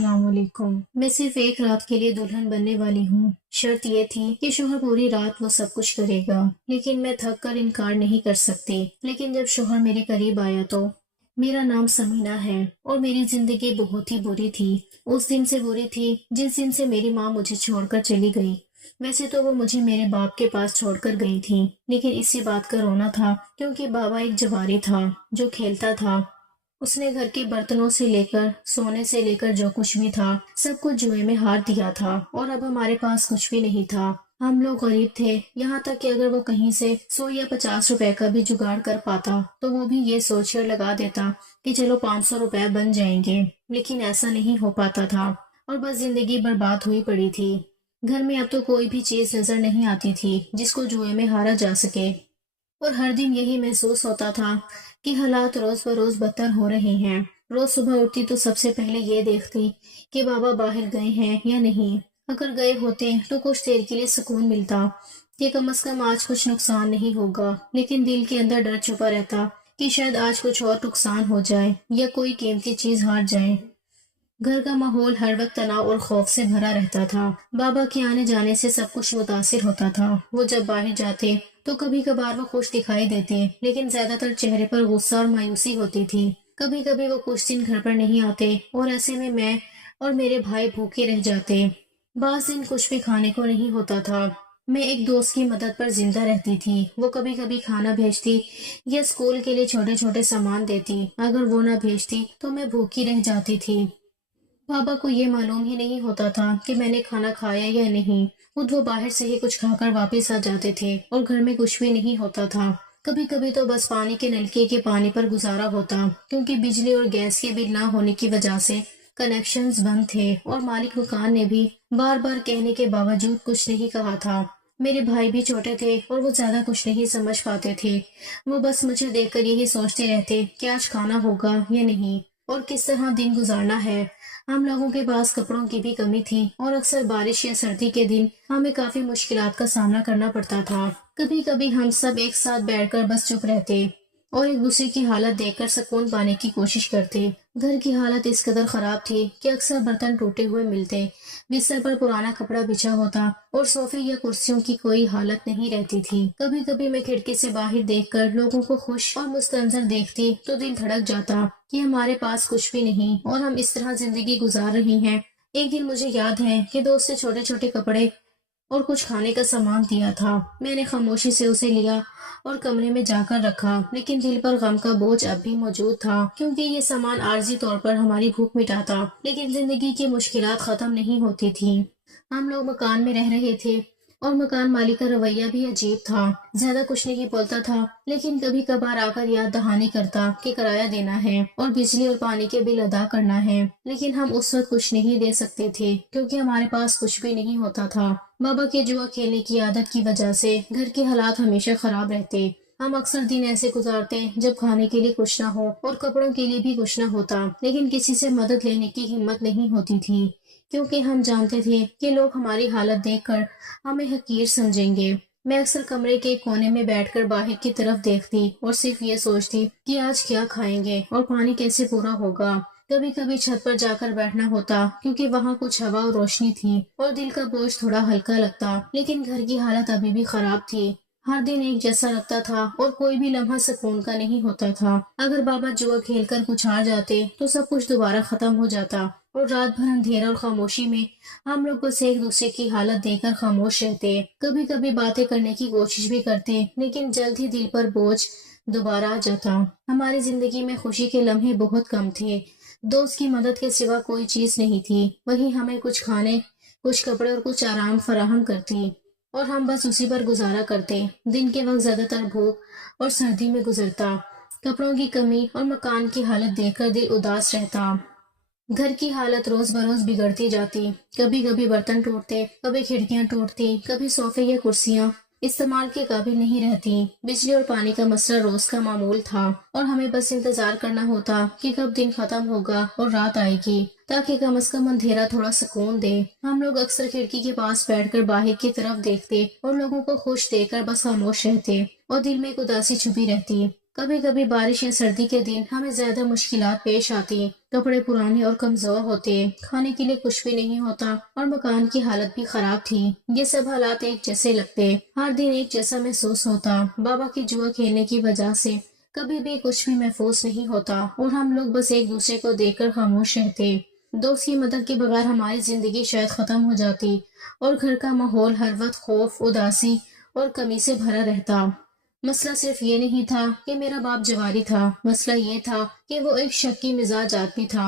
السلام علیکم۔ میں صرف ایک رات کے لیے دلہن بننے والی ہوں۔ شرط یہ تھی کہ شوہر پوری رات وہ سب کچھ کرے گا، لیکن میں تھک کر انکار نہیں کر سکتی۔ لیکن جب شوہر میرے قریب آیا تو میرا نام سمینہ ہے اور میری زندگی بہت ہی بری تھی۔ اس دن سے بری تھی جس دن سے میری ماں مجھے چھوڑ کر چلی گئی۔ ویسے تو وہ مجھے میرے باپ کے پاس چھوڑ کر گئی تھی، لیکن اسی بات کا رونا تھا کیونکہ بابا ایک جواری تھا جو کھیلتا تھا۔ اس نے گھر کے برتنوں سے لے کر سونے سے لے کر جو کچھ بھی تھا سب کچھ جوئے میں ہار دیا تھا، اور اب ہمارے پاس کچھ بھی نہیں تھا۔ ہم لوگ غریب تھے، یہاں تک کہ اگر وہ کہیں سے 100 یا 50 روپے کا بھی جگاڑ کر پاتا تو وہ بھی یہ سوچ کر لگا دیتا کہ چلو 500 روپے بن جائیں گے، لیکن ایسا نہیں ہو پاتا تھا اور بس زندگی برباد ہوئی پڑی تھی۔ گھر میں اب تو کوئی بھی چیز نظر نہیں آتی تھی جس کو جوئے میں ہارا جا سکے، اور ہر دن یہی محسوس ہوتا تھا کہ حالات روز بروز بدتر ہو رہے ہیں۔ روز صبح اٹھتی تو سب سے پہلے یہ دیکھتی کہ بابا باہر گئے ہیں یا نہیں۔ اگر گئے ہوتے تو کچھ دیر کے لیے سکون ملتا کہ کم از کم آج کچھ نقصان نہیں ہوگا، لیکن دل کے اندر ڈر چھپا رہتا کہ شاید آج کچھ اور نقصان ہو جائے یا کوئی قیمتی چیز ہار جائے۔ گھر کا ماحول ہر وقت تناؤ اور خوف سے بھرا رہتا تھا۔ بابا کے آنے جانے سے سب کچھ متاثر ہوتا تھا۔ وہ جب باہر جاتے تو کبھی کبھار وہ خوش دکھائی دیتے، لیکن زیادہ تر چہرے پر غصہ اور مایوسی ہوتی تھی۔ کبھی کبھی وہ کچھ دن گھر پر نہیں آتے اور ایسے میں اور میرے بھائی بھوکے رہ جاتے۔ بعض دن کچھ بھی کھانے کو نہیں ہوتا تھا۔ میں ایک دوست کی مدد پر زندہ رہتی تھی۔ وہ کبھی کبھی کھانا بھیجتی یا اسکول کے لیے چھوٹے چھوٹے سامان دیتی۔ اگر وہ نہ بھیجتی تو میں بھوکی رہ جاتی تھی۔ بابا کو یہ معلوم ہی نہیں ہوتا تھا کہ میں نے کھانا کھایا یا نہیں۔ خود وہ باہر سے ہی کچھ کھا کر واپس آ جاتے تھے اور گھر میں کچھ بھی نہیں ہوتا تھا۔ کبھی کبھی تو بس پانی کے نلکے کے پانی پر گزارا ہوتا، کیونکہ بجلی اور گیس کے بل نہ ہونے کی وجہ سے کنیکشنز بند تھے، اور مالک مکان نے بھی بار بار کہنے کے باوجود کچھ نہیں کہا تھا۔ میرے بھائی بھی چھوٹے تھے اور وہ زیادہ کچھ نہیں سمجھ پاتے تھے۔ وہ بس مجھے دیکھ کر یہی سوچتے رہتے کہ آج کھانا ہوگا یا نہیں اور کس طرح دن گزارنا ہے۔ ہم لوگوں کے پاس کپڑوں کی بھی کمی تھی اور اکثر بارش یا سردی کے دن ہمیں کافی مشکلات کا سامنا کرنا پڑتا تھا۔ کبھی کبھی ہم سب ایک ساتھ بیٹھ کر بس چپ رہتے اور ایک دوسرے کی حالت دیکھ کر سکون پانے کی کوشش کرتے۔ گھر کی حالت اس قدر خراب تھی کہ اکثر برتن ٹوٹے ہوئے ملتے، بستر پر پرانا کپڑا بچھا ہوتا اور صوفے یا کرسیوں کی کوئی حالت نہیں رہتی تھی۔ کبھی کبھی میں کھڑکی سے باہر دیکھ کر لوگوں کو خوش اور مستنظر دیکھتی تو دل دھڑک جاتا کہ ہمارے پاس کچھ بھی نہیں اور ہم اس طرح زندگی گزار رہی ہیں۔ ایک دن مجھے یاد ہے کہ دوست سے چھوٹے چھوٹے کپڑے اور کچھ کھانے کا سامان دیا تھا۔ میں نے خاموشی سے اسے لیا اور کمرے میں جا کر رکھا، لیکن دل پر غم کا بوجھ اب بھی موجود تھا، کیونکہ یہ سامان عارضی طور پر ہماری بھوک مٹاتا، لیکن زندگی کی مشکلات ختم نہیں ہوتی تھیں۔ ہم لوگ مکان میں رہ رہے تھے اور مکان مالک کا رویہ بھی عجیب تھا۔ زیادہ کچھ نہیں بولتا تھا، لیکن کبھی کبھار آ کر یاد دہانی کرتا کہ کرایہ دینا ہے اور بجلی اور پانی کے بل ادا کرنا ہے، لیکن ہم اس وقت کچھ نہیں دے سکتے تھے کیونکہ ہمارے پاس کچھ بھی نہیں ہوتا تھا۔ بابا کے جوا کھیلنے کی عادت کی وجہ سے گھر کے حالات ہمیشہ خراب رہتے۔ ہم اکثر دن ایسے گزارتے جب کھانے کے لیے کچھ نہ ہو اور کپڑوں کے لیے بھی کچھ نہ ہوتا، لیکن کسی سے مدد لینے کی ہمت نہیں ہوتی تھی، کیونکہ ہم جانتے تھے کہ لوگ ہماری حالت دیکھ کر ہمیں حقیر سمجھیں گے۔ میں اکثر کمرے کے کونے میں بیٹھ کر باہر کی طرف دیکھتی اور صرف یہ سوچتی کہ آج کیا کھائیں گے اور پانی کیسے پورا ہوگا۔ کبھی کبھی چھت پر جا کر بیٹھنا ہوتا کیونکہ وہاں کچھ ہوا اور روشنی تھی اور دل کا بوجھ تھوڑا ہلکا لگتا، لیکن گھر کی حالت ابھی بھی خراب تھی۔ ہر دن ایک جیسا لگتا تھا اور کوئی بھی لمحہ سکون کا نہیں ہوتا تھا۔ اگر بابا جوا کھیل کر کچھ ہار جاتے تو سب کچھ دوبارہ ختم ہو جاتا، اور رات بھر اندھیرا اور خاموشی میں ہم لوگ بس ایک دوسرے کی حالت دیکھ کر خاموش رہتے۔ کبھی کبھی باتیں کرنے کی کوشش بھی کرتے، لیکن جلد ہی دل پر بوجھ دوبارہ آ جاتا۔ ہماری زندگی میں خوشی کے لمحے بہت کم تھے۔ دوست کی مدد کے سوا کوئی چیز نہیں تھی، وہی ہمیں کچھ کھانے، کچھ کپڑے اور کچھ آرام فراہم کرتی، اور ہم بس اسی پر گزارا کرتے۔ دن کے وقت زیادہ تر بھوک اور سردی میں گزرتا، کپڑوں کی کمی اور مکان کی حالت دیکھ کر دل اداس رہتا۔ گھر کی حالت روز بروز بگڑتی جاتی، کبھی کبھی برتن ٹوٹتے، کبھی کھڑکیاں ٹوٹتی، کبھی صوفے یا کرسیاں استعمال کے قابل نہیں رہتی۔ بجلی اور پانی کا مسئلہ روز کا معمول تھا اور ہمیں بس انتظار کرنا ہوتا کہ کب دن ختم ہوگا اور رات آئے گی تاکہ کم از کم اندھیرا تھوڑا سکون دے۔ ہم لوگ اکثر کھڑکی کے پاس بیٹھ کر باہر کی طرف دیکھتے اور لوگوں کو خوش دیکھ کر بس خاموش رہتے اور دل میں ایک اداسی چھپی رہتی۔ کبھی کبھی بارش یا سردی کے دن ہمیں زیادہ مشکلات پیش آتی، کپڑے پرانے اور کمزور ہوتے، کھانے کے لیے کچھ بھی نہیں ہوتا اور مکان کی حالت بھی خراب تھی۔ یہ سب حالات ایک جیسے لگتے، ہر دن ایک جیسا محسوس ہوتا۔ بابا کی جوا کھیلنے کی وجہ سے کبھی بھی کچھ بھی محفوظ نہیں ہوتا اور ہم لوگ بس ایک دوسرے کو دیکھ کر خاموش رہتے۔ دوست کی مدد کے بغیر ہماری زندگی شاید ختم ہو جاتی اور گھر کا ماحول ہر وقت خوف، اداسی اور کمی سے بھرا رہتا۔ مسئلہ صرف یہ نہیں تھا کہ میرا باپ جواری تھا، مسئلہ یہ تھا کہ وہ ایک شکی مزاج آدمی تھا۔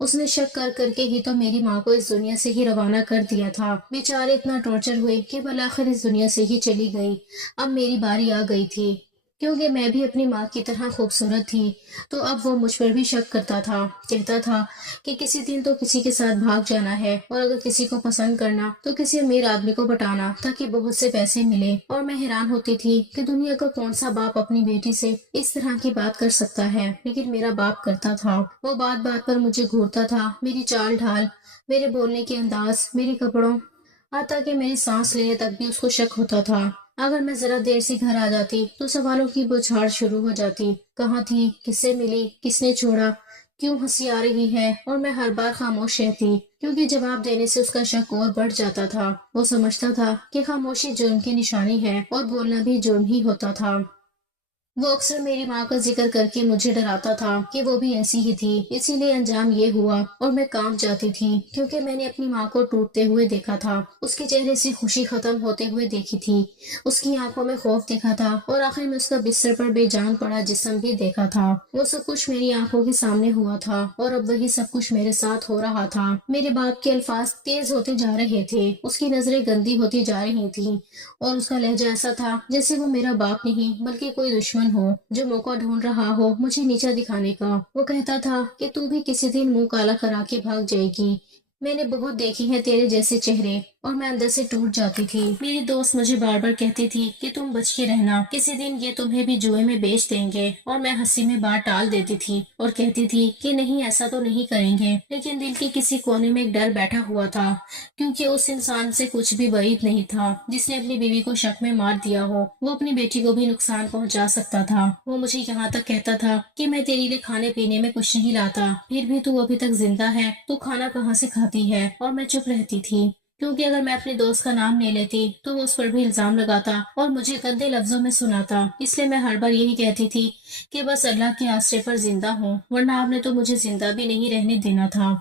اس نے شک کر کر کے ہی تو میری ماں کو اس دنیا سے ہی روانہ کر دیا تھا۔ بیچارے اتنا ٹارچر ہوئے کہ بالآخر اس دنیا سے ہی چلی گئی۔ اب میری باری آ گئی تھی، کیونکہ میں بھی اپنی ماں کی طرح خوبصورت تھی، تو اب وہ مجھ پر بھی شک کرتا تھا، کہتا تھا کہ کسی دن تو کسی کے ساتھ بھاگ جانا ہے، اور اگر کسی کو پسند کرنا تو کسی امیر آدمی کو پٹانا تاکہ بہت سے پیسے ملے۔ اور میں حیران ہوتی تھی کہ دنیا کا کون سا باپ اپنی بیٹی سے اس طرح کی بات کر سکتا ہے، لیکن میرا باپ کرتا تھا۔ وہ بات بات پر مجھے گھورتا تھا، میری چال ڈھال، میرے بولنے کے انداز، میرے کپڑوں، حتیٰ کہ میری سانس لینے تک بھی اس کو شک ہوتا تھا۔ اگر میں ذرا دیر سے گھر آ جاتی تو سوالوں کی بوچھاڑ شروع ہو جاتی، کہاں تھی، کس سے ملی، کس نے چھوڑا، کیوں ہنسی آ رہی ہے، اور میں ہر بار خاموش رہتی، کیونکہ جواب دینے سے اس کا شک اور بڑھ جاتا تھا۔ وہ سمجھتا تھا کہ خاموشی جرم کی نشانی ہے اور بولنا بھی جرم ہی ہوتا تھا۔ وہ اکثر میری ماں کا ذکر کر کے مجھے ڈراتا تھا کہ وہ بھی ایسی ہی تھی، اسی لیے انجام یہ ہوا اور میں کانپ جاتی تھی، کیونکہ میں نے اپنی ماں کو ٹوٹتے ہوئے دیکھا تھا، اس کے چہرے سے خوشی ختم ہوتے ہوئے دیکھی تھی، اس کی آنکھوں میں خوف دیکھا تھا، اور آخر میں اس کا بستر پر بے جان پڑا جسم بھی دیکھا تھا۔ وہ سب کچھ میری آنکھوں کے سامنے ہوا تھا اور اب وہی سب کچھ میرے ساتھ ہو رہا تھا۔ میرے باپ کے الفاظ تیز ہوتے جا رہے تھے، اس کی نظریں گندی ہوتی جا رہی تھیں، اور اس کا لہجہ ایسا تھا جیسے وہ میرا باپ نہیں بلکہ کوئی دشمن ہو جو موقع ڈھونڈ رہا ہو مجھے نیچا دکھانے کا۔ وہ کہتا تھا کہ تو بھی کسی دن منہ کالا کرا کے بھاگ جائے گی، میں نے بہت دیکھی ہیں تیرے جیسے چہرے، اور میں اندر سے ٹوٹ جاتی تھی۔ میری دوست مجھے بار بار کہتی تھی کہ تم بچ کے رہنا، کسی دن یہ تمہیں بھی جوئے میں بیچ دیں گے، اور میں ہنسی میں بات ٹال دیتی تھی اور کہتی تھی کہ نہیں، ایسا تو نہیں کریں گے، لیکن دل کے کسی کونے میں ایک ڈر بیٹھا ہوا تھا، کیونکہ اس انسان سے کچھ بھی بعید نہیں تھا جس نے اپنی بیوی کو شک میں مار دیا ہو، وہ اپنی بیٹی کو بھی نقصان پہنچا سکتا تھا۔ وہ مجھے یہاں تک کہتا تھا کہ میں تیرے لیے کھانے پینے میں کچھ نہیں لاتا، پھر بھی تو ابھی تک زندہ ہے، تو کھانا کہاں سے کھاتی ہے، اور میں چپ رہتی تھی، کیونکہ اگر میں اپنے دوست کا نام لے لیتی تو وہ اس پر بھی الزام لگاتا اور مجھے گندے لفظوں میں سناتا۔ اس لیے میں ہر بار یہی کہتی تھی کہ بس اللہ کے آسرے پر زندہ ہوں، ورنہ آپ نے تو مجھے زندہ بھی نہیں رہنے دینا تھا۔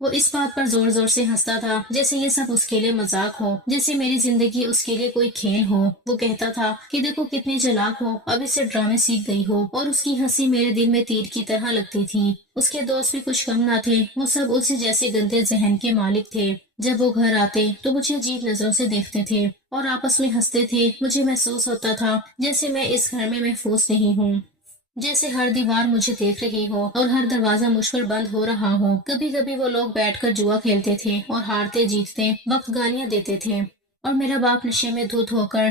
وہ اس بات پر زور زور سے ہنستا تھا جیسے یہ سب اس کے لیے مذاق ہو، جیسے میری زندگی اس کے لیے کوئی کھیل ہو۔ وہ کہتا تھا کہ دیکھو کتنی چالاک ہو، اب اس سے ڈرامے سیکھ گئی ہو، اور اس کی ہنسی میرے دل میں تیر کی طرح لگتی تھی۔ اس کے دوست بھی کچھ کم نہ تھے، وہ سب اسی جیسے گندے ذہن کے مالک تھے۔ جب وہ گھر آتے تو مجھے عجیب نظروں سے دیکھتے تھے اور آپس میں ہنستے تھے۔ مجھے محسوس ہوتا تھا جیسے میں اس گھر میں محفوظ نہیں ہوں، جیسے ہر دیوار مجھے دیکھ رہی ہو اور ہر دروازہ مجھ پر بند ہو رہا ہو۔ کبھی کبھی وہ لوگ بیٹھ کر جوا کھیلتے تھے اور ہارتے جیتتے وقت گالیاں دیتے تھے، اور میرا باپ نشے میں دھت ہو کر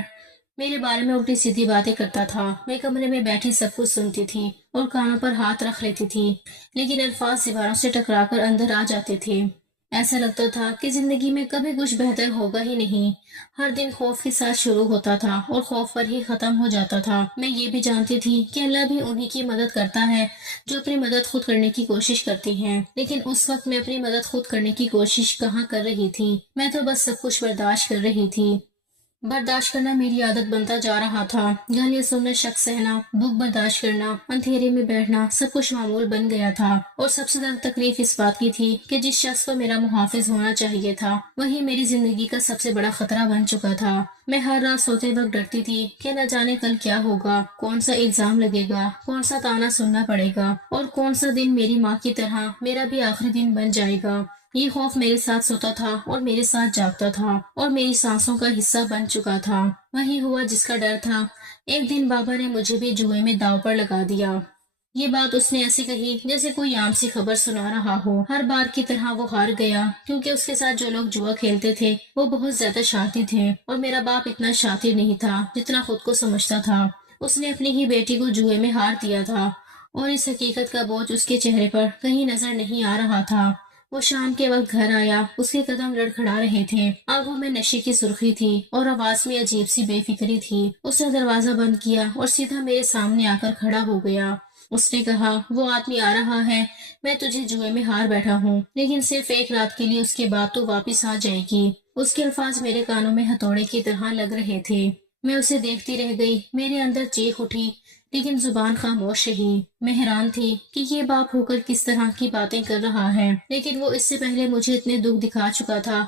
میرے بارے میں الٹی سیدھی باتیں کرتا تھا۔ میں کمرے میں بیٹھی سب کچھ سنتی تھی اور کانوں پر ہاتھ رکھ لیتی تھی، لیکن الفاظ دیواروں سے ٹکرا کر اندر آ جاتے تھے۔ ایسا لگتا تھا کہ زندگی میں کبھی کچھ بہتر ہوگا ہی نہیں۔ ہر دن خوف کے ساتھ شروع ہوتا تھا اور خوف پر ہی ختم ہو جاتا تھا۔ میں یہ بھی جانتی تھی کہ اللہ بھی انہی کی مدد کرتا ہے جو اپنی مدد خود کرنے کی کوشش کرتی ہیں، لیکن اس وقت میں اپنی مدد خود کرنے کی کوشش کہاں کر رہی تھی، میں تو بس سب کچھ برداشت کر رہی تھی۔ برداشت کرنا میری عادت بنتا جا رہا تھا، گالیاں سننا، شک سہنا، بھوک برداشت کرنا، اندھیرے میں بیٹھنا، سب کچھ معمول بن گیا تھا۔ اور سب سے زیادہ تکلیف اس بات کی تھی کہ جس شخص کو میرا محافظ ہونا چاہیے تھا وہی میری زندگی کا سب سے بڑا خطرہ بن چکا تھا۔ میں ہر رات سوتے وقت ڈرتی تھی کہ نہ جانے کل کیا ہوگا، کون سا الزام لگے گا، کون سا طعنہ سننا پڑے گا، اور کون سا دن میری ماں کی طرح میرا بھی آخری دن بن جائے گا۔ یہ خوف میرے ساتھ سوتا تھا اور میرے ساتھ جاگتا تھا اور میری سانسوں کا حصہ بن چکا تھا۔ وہی ہوا جس کا ڈر تھا۔ ایک دن بابا نے مجھے بھی جوئے میں داؤ پر لگا دیا۔ یہ بات اس نے ایسے کہی جیسے کوئی عام سی خبر سنا رہا ہو۔ ہر بار کی طرح وہ ہار گیا، کیونکہ اس کے ساتھ جو لوگ جوا کھیلتے تھے وہ بہت زیادہ شاطر تھے، اور میرا باپ اتنا شاطر نہیں تھا جتنا خود کو سمجھتا تھا۔ اس نے اپنی ہی بیٹی کو جوئے میں ہار دیا تھا، اور اس حقیقت کا بوجھ اس کے چہرے پر کہیں نظر نہیں آ رہا تھا۔ وہ شام کے وقت گھر آیا، اس کے قدم لڑکھڑا رہے تھے، آنکھوں میں نشے کی سرخی تھی اور آواز میں عجیب سی بے فکری تھی۔ اس نے دروازہ بند کیا اور سیدھا میرے سامنے آ کر کھڑا ہو گیا۔ اس نے کہا، وہ آدمی آ رہا ہے، میں تجھے جوئے میں ہار بیٹھا ہوں، لیکن صرف ایک رات کے لیے، اس کے بعد تو واپس آ جائے گی۔ اس کے الفاظ میرے کانوں میں ہتھوڑے کی طرح لگ رہے تھے۔ میں اسے دیکھتی رہ گئی، میرے اندر چیخ اٹھی لیکن زبان خاموش رہی۔ میں حیران تھی کہ یہ باپ ہو کر کس طرح کی باتیں کر رہا ہے، لیکن وہ اس سے پہلے مجھے اتنے دکھ دکھا چکا تھا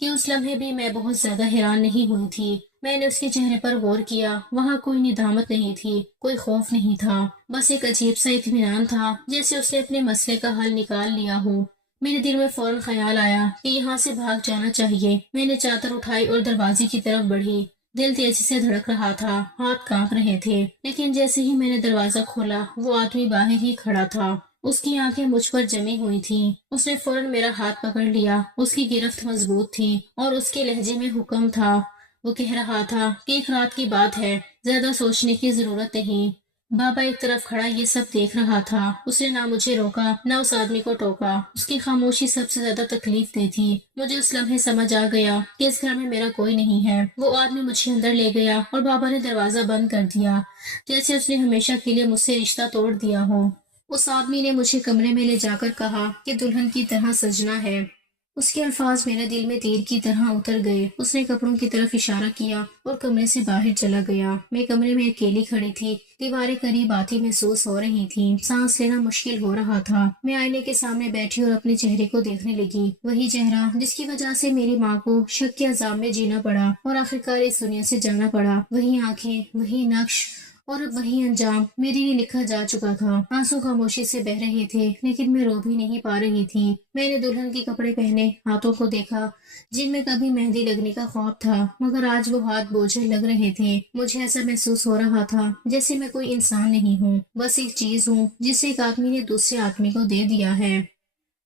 کہ اس لمحے بھی میں بہت زیادہ حیران نہیں ہوئی تھی۔ میں نے اس کے چہرے پر غور کیا، وہاں کوئی ندامت نہیں تھی، کوئی خوف نہیں تھا، بس ایک عجیب سا اطمینان تھا، جیسے اس نے اپنے مسئلے کا حل نکال لیا ہو۔ میرے دل میں فوراً خیال آیا کہ یہاں سے بھاگ جانا چاہیے۔ میں نے چادر اٹھائی اور دروازے کی طرف بڑھی۔ دل تیزی سے دھڑک رہا تھا، ہاتھ کانپ رہے تھے، لیکن جیسے ہی میں نے دروازہ کھولا، وہ آدمی باہر ہی کھڑا تھا۔ اس کی آنکھیں مجھ پر جمی ہوئی تھیں۔ اس نے فوراً میرا ہاتھ پکڑ لیا۔ اس کی گرفت مضبوط تھی اور اس کے لہجے میں حکم تھا۔ وہ کہہ رہا تھا کہ ایک رات کی بات ہے، زیادہ سوچنے کی ضرورت نہیں۔ بابا ایک طرف کھڑا یہ سب دیکھ رہا تھا۔ اس نے نہ مجھے روکا، نہ اس آدمی کو ٹوکا۔ اس کی خاموشی سب سے زیادہ تکلیف دہ تھی۔ مجھے اس لمحے سمجھ آ گیا کہ اس گھر میں میرا کوئی نہیں ہے۔ وہ آدمی مجھے اندر لے گیا اور بابا نے دروازہ بند کر دیا، جیسے اس نے ہمیشہ کے لیے مجھ سے رشتہ توڑ دیا ہو۔ اس آدمی نے مجھے کمرے میں لے جا کر کہا کہ دلہن کی طرح سجنا ہے۔ اس کے الفاظ میرے دل میں تیر کی طرح اتر گئے۔ اس نے کپڑوں کی طرف اشارہ کیا اور کمرے سے باہر چلا گیا۔ میں کمرے میں اکیلی کھڑی تھی، دیواریں قریب آتی محسوس ہو رہی تھیں، سانس لینا مشکل ہو رہا تھا۔ میں آئینے کے سامنے بیٹھی اور اپنے چہرے کو دیکھنے لگی، وہی چہرہ جس کی وجہ سے میری ماں کو شک کے عذاب میں جینا پڑا اور آخرکار اس دنیا سے جانا پڑا، وہی آنکھیں، وہی نقش اور اب وہی انجام میرے لیے لکھا جا چکا تھا۔ آنسو خاموشی سے بہہ رہے تھے، لیکن میں رو بھی نہیں پا رہی تھی۔ میں نے دلہن کے کپڑے پہنے ہاتھوں کو دیکھا، جن میں کبھی مہندی لگنے کا خواب تھا، مگر آج وہ ہاتھ بوجھل لگ رہے تھے۔ مجھے ایسا محسوس ہو رہا تھا جیسے میں کوئی انسان نہیں ہوں، بس ایک چیز ہوں جسے ایک آدمی نے دوسرے آدمی کو دے دیا ہے۔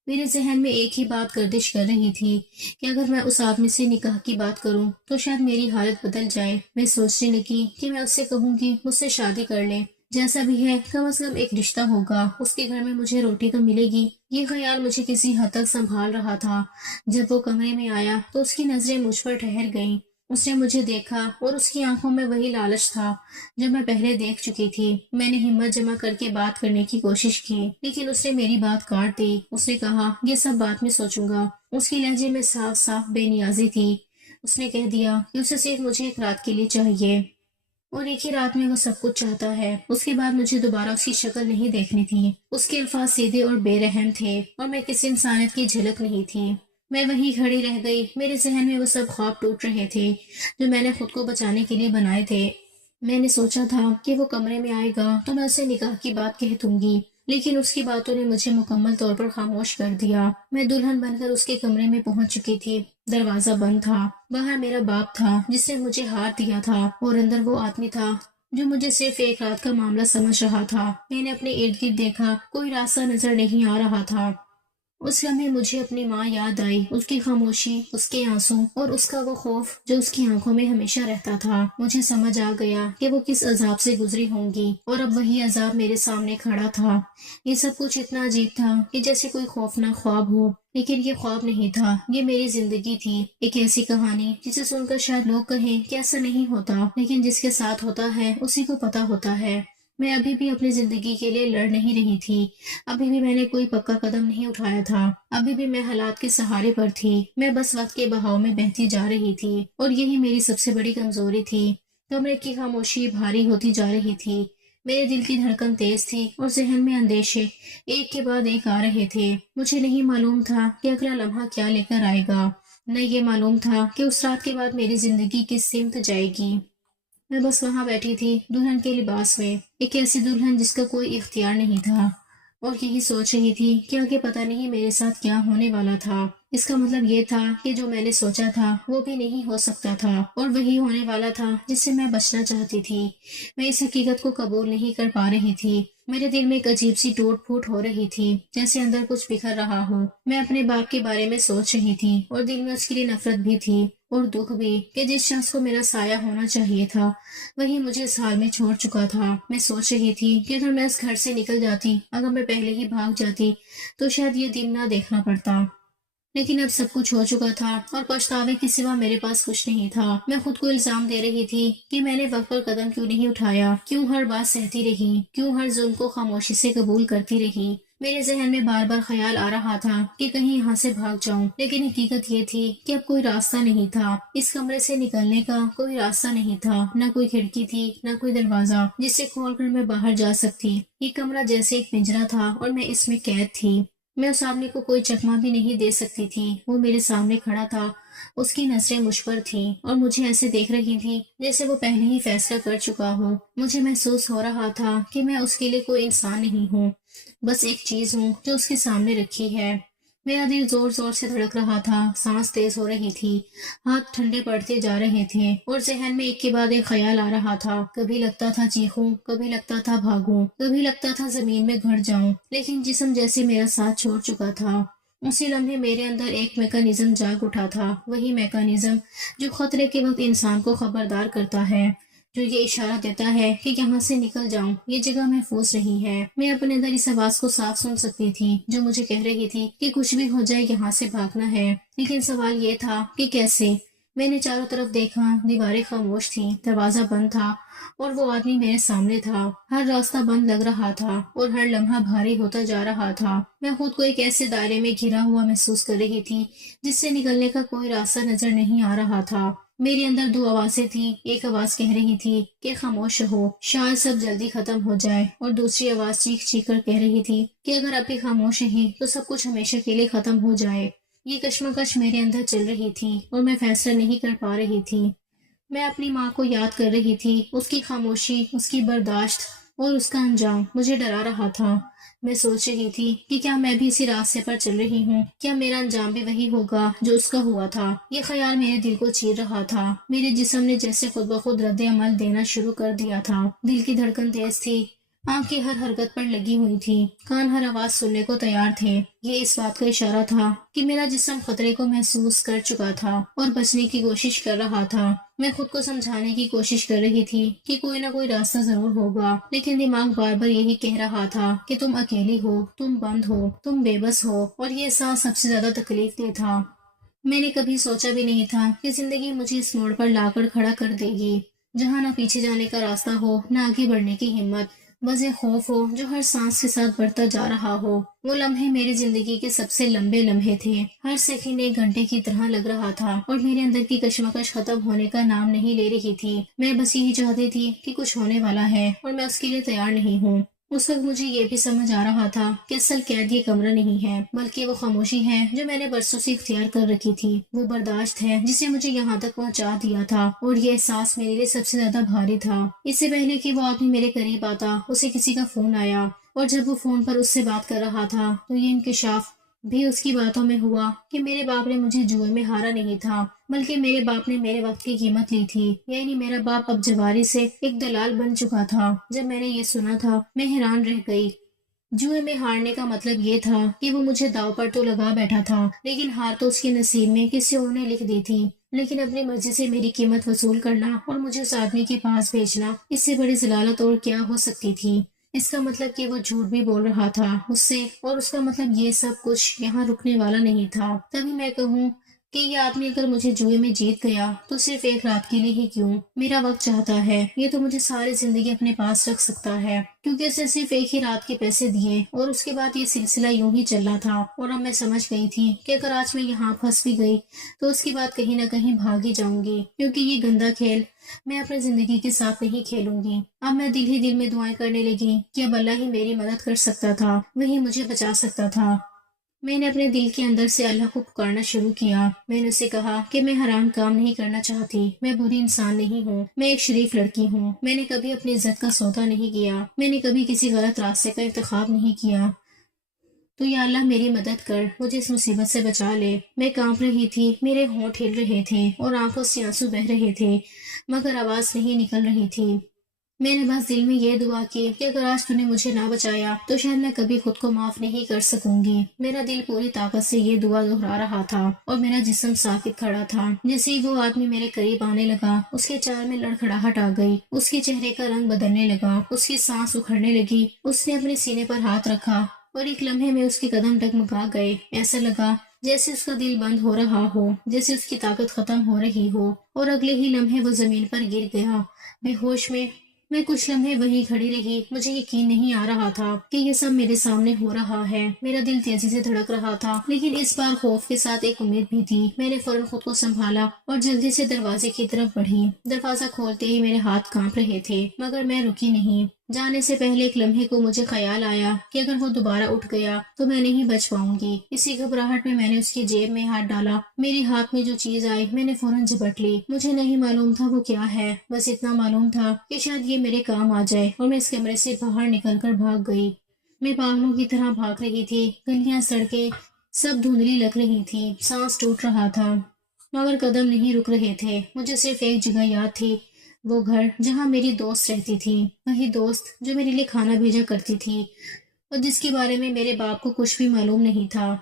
میرے ذہن میں ایک ہی بات گردش کر رہی تھی کہ اگر میں اس آدمی سے نکاح کی بات کروں تو شاید میری حالت بدل جائے۔ میں سوچنے لگی کہ میں اس سے کہوں گی مجھ سے شادی کر لے، جیسا بھی ہے کم از کم ایک رشتہ ہوگا، اس کے گھر میں مجھے روٹی تو ملے گی۔ یہ خیال مجھے کسی حد تک سنبھال رہا تھا۔ جب وہ کمرے میں آیا تو اس کی نظریں مجھ پر ٹھہر گئیں۔ اس نے مجھے دیکھا اور اس کی آنکھوں میں وہی لالچ تھا جو میں پہلے دیکھ چکی تھی۔ میں نے ہمت جمع کر کے بات کرنے کی کوشش کی، لیکن اس نے میری بات کاٹ دی۔ اس نے کہا، یہ سب بعد میں سوچوں گا۔ اس کے لہجے میں صاف صاف بے نیازی تھی۔ اس نے کہہ دیا کہ اسے صرف مجھے ایک رات کے لیے چاہیے اور ایک ہی رات میں وہ سب کچھ چاہتا ہے۔ اس کے بعد مجھے دوبارہ اس کی شکل نہیں دیکھنی تھی۔ اس کے الفاظ سیدھے اور بے رحم تھے اور میں کسی انسانیت کی جھلک نہیں تھی۔ میں وہیں کھڑی رہ گئی۔ میرے ذہن میں وہ سب خواب ٹوٹ رہے تھے جو میں نے خود کو بچانے کے لیے بنائے تھے۔ میں نے سوچا تھا کہ وہ کمرے میں آئے گا تو میں اسے نکاح کی بات کہہ دوں گی، لیکن اس کی باتوں نے مجھے مکمل طور پر خاموش کر دیا۔ میں دلہن بن کر اس کے کمرے میں پہنچ چکی تھی۔ دروازہ بند تھا۔ باہر میرا باپ تھا جس نے مجھے ہار دیا تھا اور اندر وہ آدمی تھا جو مجھے صرف ایک رات کا معاملہ سمجھ رہا تھا۔ میں نے اپنے ارد گرد دیکھا، کوئی راستہ نظر نہیں آ رہا تھا۔ اس لمحے مجھے اپنی ماں یاد آئی، اس کی خاموشی، اس کے آنسو اور اس کا وہ خوف جو اس کی آنکھوں میں ہمیشہ رہتا تھا۔ مجھے سمجھ آ گیا کہ وہ کس عذاب سے گزری ہوں گی اور اب وہی عذاب میرے سامنے کھڑا تھا۔ یہ سب کچھ اتنا عجیب تھا کہ جیسے کوئی خوفناک خواب ہو، لیکن یہ خواب نہیں تھا، یہ میری زندگی تھی۔ ایک ایسی کہانی جسے سن کر شاید لوگ کہیں کہ ایسا نہیں ہوتا، لیکن جس کے ساتھ ہوتا ہے اسی کو پتا ہوتا ہے۔ میں ابھی بھی اپنی زندگی کے لیے لڑ نہیں رہی تھی، ابھی بھی میں نے کوئی پکا قدم نہیں اٹھایا تھا، ابھی بھی میں حالات کے سہارے پر تھی۔ میں بس وقت کے بہاؤ میں بہتی جا رہی تھی اور یہی میری سب سے بڑی کمزوری تھی۔ کمرے کی خاموشی بھاری ہوتی جا رہی تھی، میرے دل کی دھڑکن تیز تھی اور ذہن میں اندیشے ایک کے بعد ایک آ رہے تھے۔ مجھے نہیں معلوم تھا کہ اگلا لمحہ کیا لے کر آئے گا، نہ یہ معلوم تھا کہ اس رات کے بعد میری زندگی کس سمت جائے گی۔ میں بس وہاں بیٹھی تھی، دلہن کے لباس میں، ایک ایسی دلہن جس کا کوئی اختیار نہیں تھا، اور یہی سوچ رہی تھی کہ آگے پتہ نہیں میرے ساتھ کیا ہونے والا تھا۔ اس کا مطلب یہ تھا کہ جو میں نے سوچا تھا وہ بھی نہیں ہو سکتا تھا، اور وہی ہونے والا تھا جس سے میں بچنا چاہتی تھی۔ میں اس حقیقت کو قبول نہیں کر پا رہی تھی۔ میرے دل میں ایک عجیب سی ٹوٹ پھوٹ ہو رہی تھی، جیسے اندر کچھ بکھر رہا ہو۔ میں اپنے باپ کے بارے میں سوچ رہی تھی اور دل میں اس کے لیے نفرت بھی تھی اور دکھ بھی کہ جس شخص کو میرا سایہ ہونا چاہیے تھا وہی مجھے اس حال میں چھوڑ چکا تھا۔ میں سوچ رہی تھی کہ اگر میں اس گھر سے نکل جاتی، اگر میں پہلے ہی بھاگ جاتی تو شاید یہ دن نہ دیکھنا پڑتا۔ لیکن اب سب کچھ ہو چکا تھا اور پچھتاوے کے سوا میرے پاس کچھ نہیں تھا۔ میں خود کو الزام دے رہی تھی کہ میں نے وقت پر قدم کیوں نہیں اٹھایا، کیوں ہر بات سہتی رہی، کیوں ہر ظلم کو خاموشی سے قبول کرتی رہی۔ میرے ذہن میں بار بار خیال آ رہا تھا کہ کہیں یہاں سے بھاگ جاؤں، لیکن حقیقت یہ تھی کہ اب کوئی راستہ نہیں تھا۔ اس کمرے سے نکلنے کا کوئی راستہ نہیں تھا، نہ کوئی کھڑکی تھی، نہ کوئی دروازہ جسے کھول کر میں باہر جا سکتی۔ یہ کمرہ جیسے ایک پنجرا تھا اور میں اس میں قید تھی۔ میں اس آدمی کو کوئی چکمہ بھی نہیں دے سکتی تھی۔ وہ میرے سامنے کھڑا تھا، اس کی نظریں مجھ پر تھیں اور مجھے ایسے دیکھ رہی تھی جیسے وہ پہلے ہی فیصلہ کر چکا ہو۔ مجھے محسوس ہو رہا تھا کہ میں اس کے لیے کوئی انسان نہیں ہوں، بس ایک چیز ہوں جو اس کے سامنے رکھی ہے۔ میرا دل زور زور سے دھڑک رہا تھا، سانس تیز ہو رہی تھی، ہاتھ ٹھنڈے پڑتے جا رہے تھے اور ذہن میں ایک کے بعد ایک خیال آ رہا تھا۔ کبھی لگتا تھا چیخوں، کبھی لگتا تھا بھاگوں، کبھی لگتا تھا زمین میں گھڑ جاؤں، لیکن جسم جیسے میرا ساتھ چھوڑ چکا تھا۔ اسی لمحے میرے اندر ایک میکانزم جاگ اٹھا تھا، وہی میکانزم جو خطرے کے وقت انسان کو خبردار کرتا ہے، جو یہ اشارہ دیتا ہے کہ یہاں سے نکل جاؤں، یہ جگہ محفوظ نہیں ہے۔ میں اپنے اندر اس آواز کو صاف سن سکتی تھی جو مجھے کہہ رہی تھی کہ کچھ بھی ہو جائے یہاں سے بھاگنا ہے، لیکن سوال یہ تھا کہ کیسے۔ میں نے چاروں طرف دیکھا، دیواریں خاموش تھیں، دروازہ بند تھا اور وہ آدمی میرے سامنے تھا۔ ہر راستہ بند لگ رہا تھا اور ہر لمحہ بھاری ہوتا جا رہا تھا۔ میں خود کو ایک ایسے دائرے میں گھرا ہوا محسوس کر رہی تھی جس سے نکلنے کا کوئی راستہ نظر نہیں آ رہا تھا۔ میرے اندر دو آوازیں تھیں، ایک آواز کہہ رہی تھی کہ خاموش رہو، شاید سب جلدی ختم ہو جائے، اور دوسری آواز چیخ چیخ کر کہہ رہی تھی کہ اگر اب بھی خاموش رہی تو سب کچھ ہمیشہ کے لیے ختم ہو جائے۔ یہ کشمکش میرے اندر چل رہی تھی اور میں فیصلہ نہیں کر پا رہی تھی۔ میں اپنی ماں کو یاد کر رہی تھی، اس کی خاموشی، اس کی برداشت اور اس کا انجام مجھے ڈرا رہا تھا۔ میں سوچ رہی تھی کہ کیا میں بھی اسی راستے پر چل رہی ہوں، کیا میرا انجام بھی وہی ہوگا جو اس کا ہوا تھا۔ یہ خیال میرے دل کو چیر رہا تھا، میرے جسم نے جیسے خود بخود رد عمل دینا شروع کر دیا تھا۔ دل کی دھڑکن تیز تھی، آنکھیں ہر حرکت پر لگی ہوئی تھی، کان ہر آواز سننے کو تیار تھے۔ یہ اس بات کا اشارہ تھا کہ میرا جسم خطرے کو محسوس کر چکا تھا اور بچنے کی کوشش کر رہا تھا۔ میں خود کو سمجھانے کی کوشش کر رہی تھی کہ کوئی نہ کوئی راستہ ضرور ہوگا، لیکن دماغ بار بار یہی کہہ رہا تھا کہ تم اکیلی ہو، تم بند ہو، تم بے بس ہو، اور یہ احساس سب سے زیادہ تکلیف دہ تھا۔ میں نے کبھی سوچا بھی نہیں تھا کہ زندگی مجھے اس موڑ پر لا کر کھڑا کر دے گی، جہاں نہ پیچھے جانے کا راستہ ہو، نہ آگے بڑھنے کی ہمت، بس ایک خوف ہو جو ہر سانس کے ساتھ بڑھتا جا رہا ہو۔ وہ لمحے میری زندگی کے سب سے لمبے لمحے تھے، ہر سیکنڈ ایک گھنٹے کی طرح لگ رہا تھا اور میرے اندر کی کشمکش ختم ہونے کا نام نہیں لے رہی تھی۔ میں بس یہی چاہتی تھی کہ کچھ ہونے والا ہے اور میں اس کے لیے تیار نہیں ہوں۔ اس وقت مجھے یہ بھی سمجھ آ رہا تھا کہ اصل قید یہ کمرہ نہیں ہے، بلکہ وہ خاموشی ہے جو میں نے برسوں سے اختیار کر رکھی تھی، وہ برداشت ہے جسے مجھے یہاں تک پہنچا دیا تھا، اور یہ احساس میرے لیے سب سے زیادہ بھاری تھا۔ اس سے پہلے کہ وہ آدمی میرے قریب آتا، اسے کسی کا فون آیا، اور جب وہ فون پر اس سے بات کر رہا تھا تو یہ انکشاف بھی اس کی باتوں میں ہوا کہ میرے باپ نے مجھے جوئے میں ہارا نہیں تھا، بلکہ میرے باپ نے میرے وقت کی قیمت لی تھی۔ یعنی میرا باپ اب جواری سے ایک دلال بن چکا تھا۔ جب میں نے یہ سنا تھا میں حیران رہ گئی۔ جوئے میں ہارنے کا مطلب یہ تھا کہ وہ مجھے داؤ پر تو لگا بیٹھا تھا، لیکن ہار تو اس کے نصیب میں کسی اور نے لکھ دی تھی۔ لیکن اپنی مرضی سے میری قیمت وصول کرنا اور مجھے اس آدمی کے پاس بھیجنا، اس سے بڑی ذلالت اور کیا ہو سکتی تھی۔ اس کا مطلب کہ وہ جھوٹ بھی بول رہا تھا مجھ سے، اور اس کا مطلب یہ سب کچھ یہاں رکنے والا نہیں تھا۔ تبھی میں کہوں کہ یہ آدمی اگر مجھے جوئے میں جیت گیا تو صرف ایک رات کے لیے ہی کیوں، میرا وقت چاہتا ہے، یہ تو مجھے ساری زندگی اپنے پاس رکھ سکتا ہے، کیونکہ اسے صرف ایک ہی رات کے پیسے دیے اور اس کے بعد یہ سلسلہ یوں ہی چل رہا تھا۔ اور اب میں سمجھ گئی تھی کہ اگر آج میں یہاں پھنس بھی گئی تو اس کے بعد کہیں نہ کہیں بھاگ ہی جاؤں گی، کیونکہ یہ گندا کھیل میں اپنی زندگی کے ساتھ نہیں کھیلوں گی۔ اب میں دل ہی دل میں دعائیں کرنے لگی کہ اب اللہ ہی میری مدد کر سکتا تھا، وہی مجھے بچا سکتا تھا۔ میں نے اپنے دل کے اندر سے اللہ کو پکارنا شروع کیا۔ میں نے اسے کہا کہ میں حرام کام نہیں کرنا چاہتی، میں بری انسان نہیں ہوں، میں ایک شریف لڑکی ہوں، میں نے کبھی اپنی عزت کا سودا نہیں کیا، میں نے کبھی کسی غلط راستے کا انتخاب نہیں کیا، تو یا اللہ میری مدد کر، مجھے اس مصیبت سے بچا لے۔ میں کانپ رہی تھی، میرے ہونٹ ہل رہے تھے اور آنکھوں سے آنسو بہہ رہے تھے، مگر آواز نہیں نکل رہی تھی۔ میں نے بس دل میں یہ دعا کی کہ اگر آج تو نے مجھے نہ بچایا تو شاید میں کبھی خود کو معاف نہیں کر سکوں گی۔ میرا دل پوری طاقت سے یہ دعا دہرا رہا تھا اور میرا جسم ساکت کھڑا تھا۔ جیسے ہی وہ آدمی میرے قریب آنے لگا، اس کے چہرے میں لڑکھڑاہٹ آ گئی، اس کے چہرے کا رنگ بدلنے لگا، اس کی سانس اکھڑنے لگی۔ اس نے اپنے سینے پر ہاتھ رکھا اور ایک لمحے میں اس کے قدم ڈگمگا گئے، ایسا لگا جیسے اس کا دل بند ہو رہا ہو، جیسے اس کی طاقت ختم ہو رہی ہو، اور اگلے ہی لمحے وہ زمین پر گر گیا بے ہوش میں کچھ لمحے وہیں کھڑی رہی۔ مجھے یقین نہیں آ رہا تھا کہ یہ سب میرے سامنے ہو رہا ہے۔ میرا دل تیزی سے دھڑک رہا تھا، لیکن اس بار خوف کے ساتھ ایک امید بھی تھی۔ میں نے فوراً خود کو سنبھالا اور جلدی سے دروازے کی طرف بڑھی۔ دروازہ کھولتے ہی میرے ہاتھ کانپ رہے تھے، مگر میں رکی نہیں۔ جانے سے پہلے ایک لمحے کو مجھے خیال آیا کہ اگر وہ دوبارہ اٹھ گیا تو میں نہیں بچ پاؤں گی۔ اسی گھبراہٹ میں نے اس کی جیب میں ہاتھ ڈالا۔ میری ہاتھ میں جو چیز آئی میں نے فوراً جھپٹ لی۔ مجھے نہیں معلوم تھا وہ کیا ہے، بس اتنا معلوم تھا کہ شاید یہ میرے کام آ جائے، اور میں اس کمرے سے باہر نکل کر بھاگ گئی۔ میں پاگلوں کی طرح بھاگ رہی تھی۔ گلیاں، سڑکیں سب دھندلی لگ رہی تھی، سانس ٹوٹ رہا تھا، مگر قدم نہیں رک رہے تھے۔ مجھے صرف ایک جگہ یاد تھی، وہ گھر جہاں میری دوست رہتی تھی، وہی دوست جو میرے لیے کھانا بھیجا کرتی تھی اور جس کے بارے میں میرے باپ کو کچھ بھی معلوم نہیں تھا،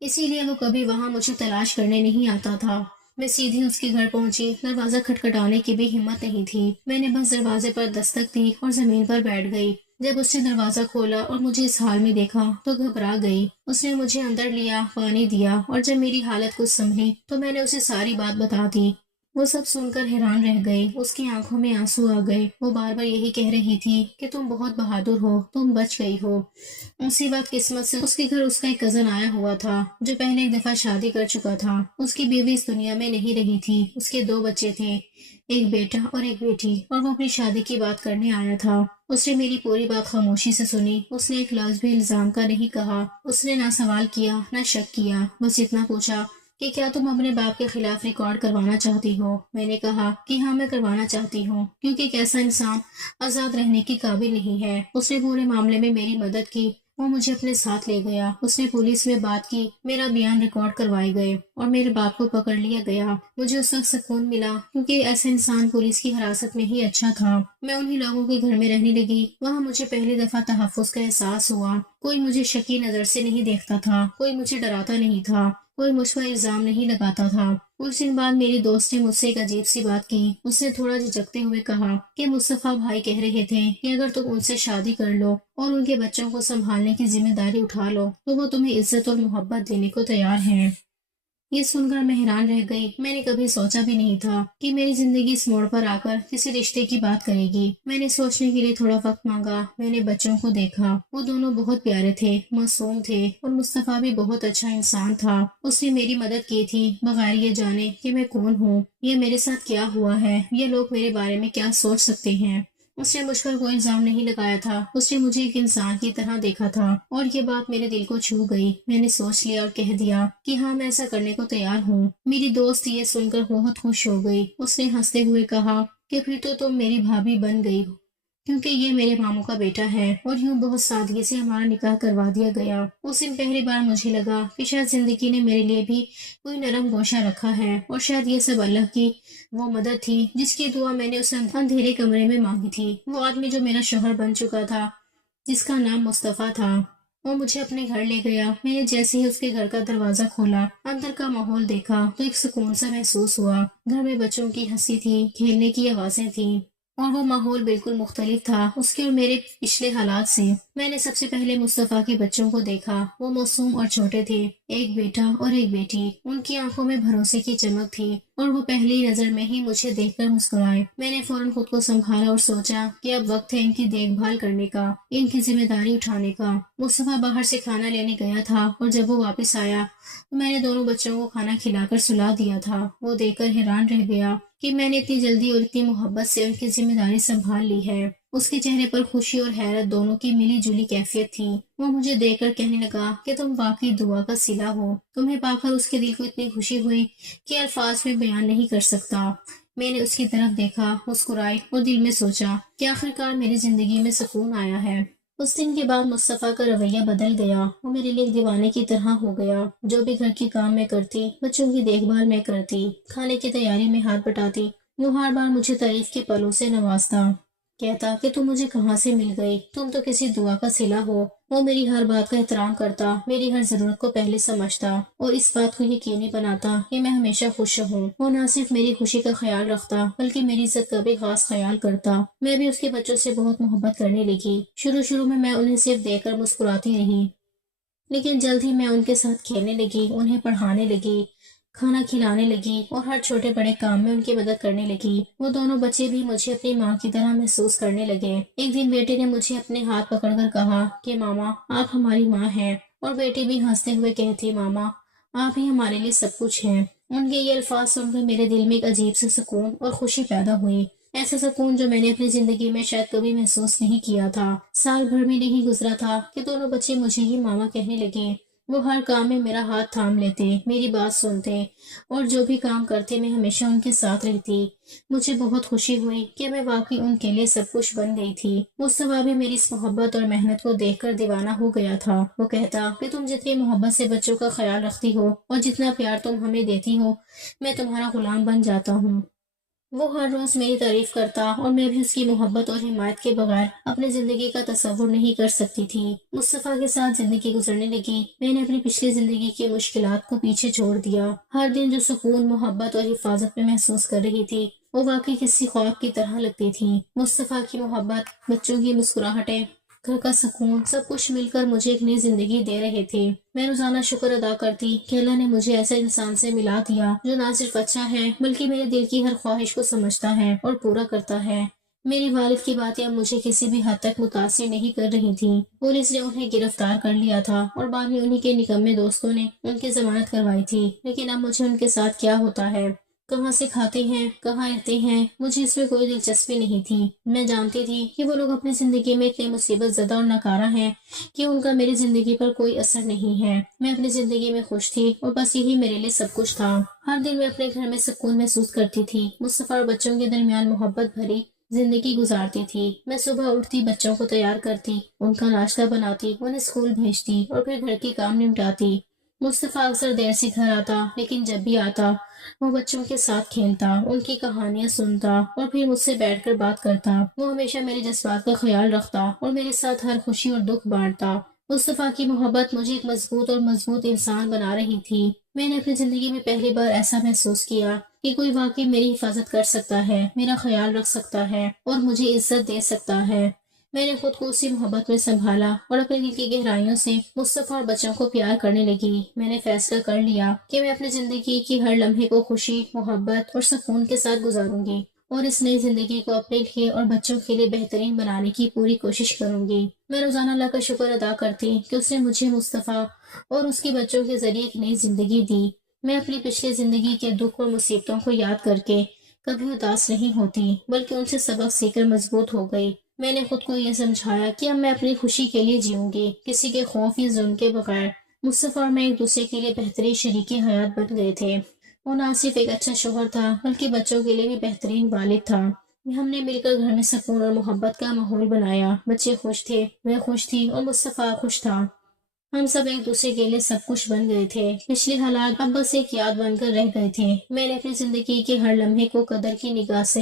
اسی لیے وہ کبھی وہاں مجھے تلاش کرنے نہیں آتا تھا۔ میں سیدھی اس کے گھر پہنچی۔ دروازہ کھٹکھٹانے کی بھی ہمت نہیں تھی۔ میں نے بس دروازے پر دستک دی اور زمین پر بیٹھ گئی۔ جب اس نے دروازہ کھولا اور مجھے اس حال میں دیکھا تو گھبرا گئی۔ اس نے مجھے اندر لیا، پانی دیا، اور جب میری حالت کچھ سنبھلی تو میں نے اسے ساری بات بتا دی۔ وہ سب سن کر حیران رہ گئی۔ اس کی آنکھوں میں آنسو آ گئے۔ وہ بار بار یہی کہہ رہی تھی کہ تم بہت بہادر ہو، تم بچ گئی ہو۔ اسی وقت قسمت سے اس کے گھر اس کا ایک کزن آیا ہوا تھا جو پہلے ایک دفعہ شادی کر چکا تھا۔ اس کی بیوی اس دنیا میں نہیں رہی تھی۔ اس کے 2 بچے تھے، ایک بیٹا اور ایک بیٹی، اور وہ اپنی شادی کی بات کرنے آیا تھا۔ اس نے میری پوری بات خاموشی سے سنی۔ اس نے ایک لفظ بھی الزام کا نہیں کہا۔ اس نے نہ سوال کیا نہ شک کیا، بس اتنا پوچھا کہ کیا تم اپنے باپ کے خلاف ریکارڈ کروانا چاہتی ہو؟ میں نے کہا کہ ہاں، میں کروانا چاہتی ہوں، کیونکہ ایک ایسا انسان آزاد رہنے کی قابل نہیں ہے۔ اس نے پورے معاملے میں میری مدد کی۔ وہ مجھے اپنے ساتھ لے گیا۔ اس نے پولیس میں بات کی، میرا بیان ریکارڈ کروائے گئے اور میرے باپ کو پکڑ لیا گیا۔ مجھے اس وقت سکون ملا، کیونکہ ایسا انسان پولیس کی حراست میں ہی اچھا تھا۔ میں انہی لوگوں کے گھر میں رہنے لگی۔ وہاں مجھے پہلی دفعہ تحفظ کا احساس ہوا۔ کوئی مجھے شکی نظر سے نہیں دیکھتا تھا، کوئی مجھے ڈراتا نہیں تھا، کوئی مجھ پر الزام نہیں لگاتا تھا۔ کچھ دن بعد میری دوست نے مجھ سے ایک عجیب سی بات کی۔ اس نے تھوڑا جھجکتے ہوئے کہا کہ مصطفیٰ بھائی کہہ رہے تھے کہ اگر تم ان سے شادی کر لو اور ان کے بچوں کو سنبھالنے کی ذمہ داری اٹھا لو تو وہ تمہیں عزت اور محبت دینے کو تیار ہیں۔ یہ سن کر میں حیران رہ گئی۔ میں نے کبھی سوچا بھی نہیں تھا کہ میری زندگی اس موڑ پر آ کر کسی رشتے کی بات کرے گی۔ میں نے سوچنے کے لیے تھوڑا وقت مانگا۔ میں نے بچوں کو دیکھا، وہ دونوں بہت پیارے تھے، معصوم تھے، اور مصطفیٰ بھی بہت اچھا انسان تھا۔ اس نے میری مدد کی تھی بغیر یہ جانے کہ میں کون ہوں، یہ میرے ساتھ کیا ہوا ہے، یہ لوگ میرے بارے میں کیا سوچ سکتے ہیں۔ اس نے مجھ پر کوئی الزام نہیں لگایا تھا۔ اس نے مجھے ایک انسان کی طرح دیکھا تھا، اور یہ بات میرے دل کو چھو گئی۔ میں نے سوچ لیا اور کہہ دیا کہ ہاں، میں ایسا کرنے کو تیار ہوں۔ میری دوست یہ سن کر بہت خوش ہو گئی۔ اس نے ہنستے ہوئے کہا کہ پھر تو تم میری بھابھی بن گئی ہو، کیونکہ یہ میرے ماموں کا بیٹا ہے۔ اور یوں بہت سادگی سے ہمارا نکاح کروا دیا گیا۔ اس دن پہلی بار مجھے لگا کہ شاید زندگی نے میرے لیے بھی کوئی نرم گوشہ رکھا ہے، اور شاید یہ سب اللہ کی وہ مدد تھی جس کی دعا میں نے اسے اندھیرے کمرے میں مانگی تھی۔ وہ آدمی جو میرا شوہر بن چکا تھا، جس کا نام مصطفیٰ تھا، وہ مجھے اپنے گھر لے گیا۔ میں نے جیسے ہی اس کے گھر کا دروازہ کھولا، اندر کا ماحول دیکھا تو ایک سکون سا محسوس ہوا۔ گھر میں بچوں کی ہنسی تھی، کھیلنے کی آوازیں تھیں، اور وہ ماحول بالکل مختلف تھا اس کے اور میرے پچھلے حالات سے۔ میں نے سب سے پہلے مصطفیٰ کے بچوں کو دیکھا۔ وہ معصوم اور چھوٹے تھے، ایک بیٹا اور ایک بیٹی۔ ان کی آنکھوں میں بھروسے کی چمک تھی، اور وہ پہلی نظر میں ہی مجھے دیکھ کر مسکرائے۔ میں نے فوراً خود کو سنبھالا اور سوچا کہ اب وقت ہے ان کی دیکھ بھال کرنے کا، ان کی ذمہ داری اٹھانے کا۔ مصطفیٰ باہر سے کھانا لینے گیا تھا، اور جب وہ واپس آیا تو میں نے دونوں بچوں کو کھانا کھلا کر سلا دیا تھا۔ وہ دیکھ کر حیران رہ گیا کہ میں نے اتنی جلدی اور اتنی محبت سے ان کی ذمہ داری سنبھال لی ہے۔ اس کے چہرے پر خوشی اور حیرت دونوں کی ملی جلی کیفیت تھی۔ وہ مجھے دیکھ کر کہنے لگا کہ تم واقعی دعا کا صلہ ہو۔ تمہیں پا کر اس کے دل کو اتنی خوشی ہوئی کہ الفاظ میں بیان نہیں کر سکتا۔ میں نے اس کی طرف دیکھا، مسکرائی اور دل میں سوچا کہ آخرکار میری زندگی میں سکون آیا ہے۔ اس دن کے بعد مصطفیٰ کا رویہ بدل گیا۔ وہ میرے لیے ایک دیوانے کی طرح ہو گیا۔ جو بھی گھر کی کام میں کرتی، بچوں کی دیکھ بھال میں کرتی، کھانے کی تیاری میں ہاتھ بٹاتی، وہ ہر بار مجھے تعریف کے پلوں سے نوازتا، کہتا کہ تم مجھے کہاں سے مل گئی، تم تو کسی دعا کا صلہ ہو۔ وہ میری ہر بات کا احترام کرتا، میری ہر ضرورت کو پہلے سمجھتا، اور اس بات کو یقینی بناتا کہ میں ہمیشہ خوش رہوں۔ وہ نہ صرف میری خوشی کا خیال رکھتا بلکہ میری عزت کا بھی خاص خیال کرتا۔ میں بھی اس کے بچوں سے بہت محبت کرنے لگی۔ شروع میں میں انہیں صرف دیکھ کر مسکراتی رہی، لیکن جلد ہی میں ان کے ساتھ کھیلنے لگی، انہیں پڑھانے لگی، کھانا کھلانے لگی اور ہر چھوٹے بڑے کام میں ان کی مدد کرنے لگی۔ وہ دونوں بچے بھی مجھے اپنی ماں کی طرح محسوس کرنے لگے۔ ایک دن بیٹے نے مجھے اپنے ہاتھ پکڑ کر کہا کہ ماما آپ ہماری ماں ہیں، اور بیٹی بھی ہنستے ہوئے کہتی ماما آپ ہی ہمارے لیے سب کچھ ہیں۔ ان کے یہ الفاظ سن کر میرے دل میں ایک عجیب سے سکون اور خوشی پیدا ہوئی، ایسا سکون جو میں نے اپنی زندگی میں شاید کبھی محسوس نہیں کیا تھا۔ سال بھر میں نہیں گزرا تھا کہ دونوں بچے مجھے ہی ماما کہنے لگے۔ وہ ہر کام میں میرا ہاتھ تھام لیتے، میری بات سنتے، اور جو بھی کام کرتے میں ہمیشہ ان کے ساتھ رہتی۔ مجھے بہت خوشی ہوئی کہ میں واقعی ان کے لیے سب کچھ بن گئی تھی۔ مصطفیٰ بھی میری اس محبت اور محنت کو دیکھ کر دیوانہ ہو گیا تھا۔ وہ کہتا کہ تم جتنی محبت سے بچوں کا خیال رکھتی ہو اور جتنا پیار تم ہمیں دیتی ہو، میں تمہارا غلام بن جاتا ہوں۔ وہ ہر روز میری تعریف کرتا اور میں بھی اس کی محبت اور حمایت کے بغیر اپنی زندگی کا تصور نہیں کر سکتی تھی۔ مصطفیٰ کے ساتھ زندگی گزرنے لگی، میں نے اپنی پچھلی زندگی کی مشکلات کو پیچھے چھوڑ دیا۔ ہر دن جو سکون، محبت اور حفاظت میں محسوس کر رہی تھی، وہ واقعی کسی خواب کی طرح لگتی تھی۔ مصطفیٰ کی محبت، بچوں کی مسکراہٹیں، گھر کا سکون، سب کچھ مل کر مجھے ایک نئی زندگی دے رہے تھے۔ میں روزانہ شکر ادا کرتی کہ اللہ نے مجھے ایسے انسان سے ملا دیا جو نہ صرف اچھا ہے بلکہ میرے دل کی ہر خواہش کو سمجھتا ہے اور پورا کرتا ہے۔ میری والد کی باتیں اب مجھے کسی بھی حد تک متاثر نہیں کر رہی تھیں۔ پولیس نے انہیں گرفتار کر لیا تھا اور بعد میں انہی کے نکمے دوستوں نے ان کی ضمانت کروائی تھی، لیکن اب مجھے ان کے ساتھ کیا ہوتا ہے، کہاں سے کھاتے ہیں، کہاں رہتے ہیں، مجھے اس میں کوئی دلچسپی نہیں تھی۔ میں جانتی تھی کہ وہ لوگ اپنی زندگی میں اتنے مصیبت زدہ اور ناکارہ ہیں کہ ان کا میری زندگی پر کوئی اثر نہیں ہے۔ میں اپنی زندگی میں خوش تھی اور بس یہی میرے لیے سب کچھ تھا۔ ہر دن میں اپنے گھر میں سکون محسوس کرتی تھی، مصطفیٰ اور بچوں کے درمیان محبت بھری زندگی گزارتی تھی۔ میں صبح اٹھتی، بچوں کو تیار کرتی، ان کا ناشتہ بناتی، انہیں اسکول بھیجتی اور پھر گھر کے کام نمٹاتی۔ مصطفیٰ اکثر دیر سے گھر آتا، لیکن جب بھی آتا وہ بچوں کے ساتھ کھیلتا، ان کی کہانیاں سنتا اور پھر مجھ سے بیٹھ کر بات کرتا۔ وہ ہمیشہ میرے جذبات کا خیال رکھتا اور میرے ساتھ ہر خوشی اور دکھ بانٹتا۔ مصطفیٰ کی محبت مجھے ایک مضبوط انسان بنا رہی تھی۔ میں نے اپنی زندگی میں پہلی بار ایسا محسوس کیا کہ کوئی واقعی میری حفاظت کر سکتا ہے، میرا خیال رکھ سکتا ہے اور مجھے عزت دے سکتا ہے۔ میں نے خود کو اسی محبت میں سنبھالا اور اپنے دل کی گہرائیوں سے مصطفیٰ اور بچوں کو پیار کرنے لگی۔ میں نے فیصلہ کر لیا کہ میں اپنی زندگی کی ہر لمحے کو خوشی، محبت اور سکون کے ساتھ گزاروں گی، اور اس نئی زندگی کو اپنے لیے اور بچوں کے لیے بہترین بنانے کی پوری کوشش کروں گی۔ میں روزانہ اللہ کا شکر ادا کرتی کہ اس نے مجھے مصطفیٰ اور اس کے بچوں کے ذریعے ایک نئی زندگی دی۔ میں اپنی پچھلی زندگی کے دکھ اور مصیبتوں کو یاد کر کے کبھی اداس نہیں ہوتی، بلکہ ان سے سبق سیکھ کر مضبوط ہو گئی۔ میں نے خود کو یہ سمجھایا کہ اب میں اپنی خوشی کے لیے جیوں گی، کسی کے خوف یا ظلم کے بغیر۔ مصطفیٰ اور میں ایک دوسرے کے لیے بہترین شریک حیات بن گئے تھے۔ وہ نہ صرف ایک اچھا شوہر تھا بلکہ بچوں کے لیے بھی بہترین والد تھا۔ ہم نے مل کر گھر میں سکون اور محبت کا ماحول بنایا۔ بچے خوش تھے، میں خوش تھی اور مصطفیٰ خوش تھا۔ ہم سب ایک دوسرے کے لیے سب کچھ بن گئے تھے۔ پچھلے حالات اب بس ایک یاد بن کر رہ گئے تھے۔ میں نے اپنی زندگی کے ہر لمحے کو قدر کی نگاہ سے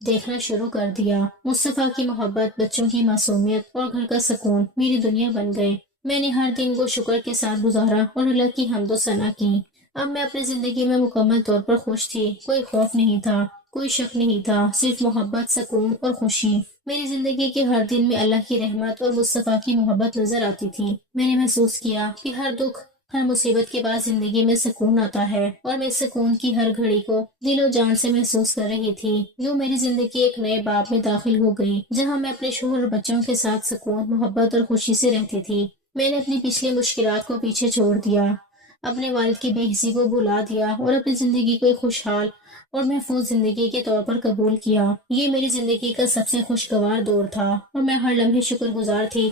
دیکھنا شروع کر دیا۔ مصطفیٰ کی محبت، بچوں کی معصومیت اور گھر کا سکون میری دنیا بن گئے۔ میں نے ہر دن کو شکر کے ساتھ گزارا اور اللہ کی حمد و ثنا کی۔ اب میں اپنی زندگی میں مکمل طور پر خوش تھی۔ کوئی خوف نہیں تھا، کوئی شک نہیں تھا، صرف محبت، سکون اور خوشی۔ میری زندگی کے ہر دن میں اللہ کی رحمت اور مصطفیٰ کی محبت نظر آتی تھی۔ میں نے محسوس کیا کہ ہر دکھ، ہر مصیبت کے بعد زندگی میں سکون آتا ہے، اور میں سکون کی ہر گھڑی کو دل و جان سے محسوس کر رہی تھی۔ یوں میری زندگی ایک نئے باب میں داخل ہو گئی، جہاں میں اپنے شوہر اور بچوں کے ساتھ سکون، محبت اور خوشی سے رہتی تھی۔ میں نے اپنی پچھلی مشکلات کو پیچھے چھوڑ دیا، اپنے والد کی بے حسی کو بھلا دیا اور اپنی زندگی کو ایک خوشحال اور محفوظ زندگی کے طور پر قبول کیا۔ یہ میری زندگی کا سب سے خوشگوار دور تھا اور میں ہر لمحے شکر گزار تھی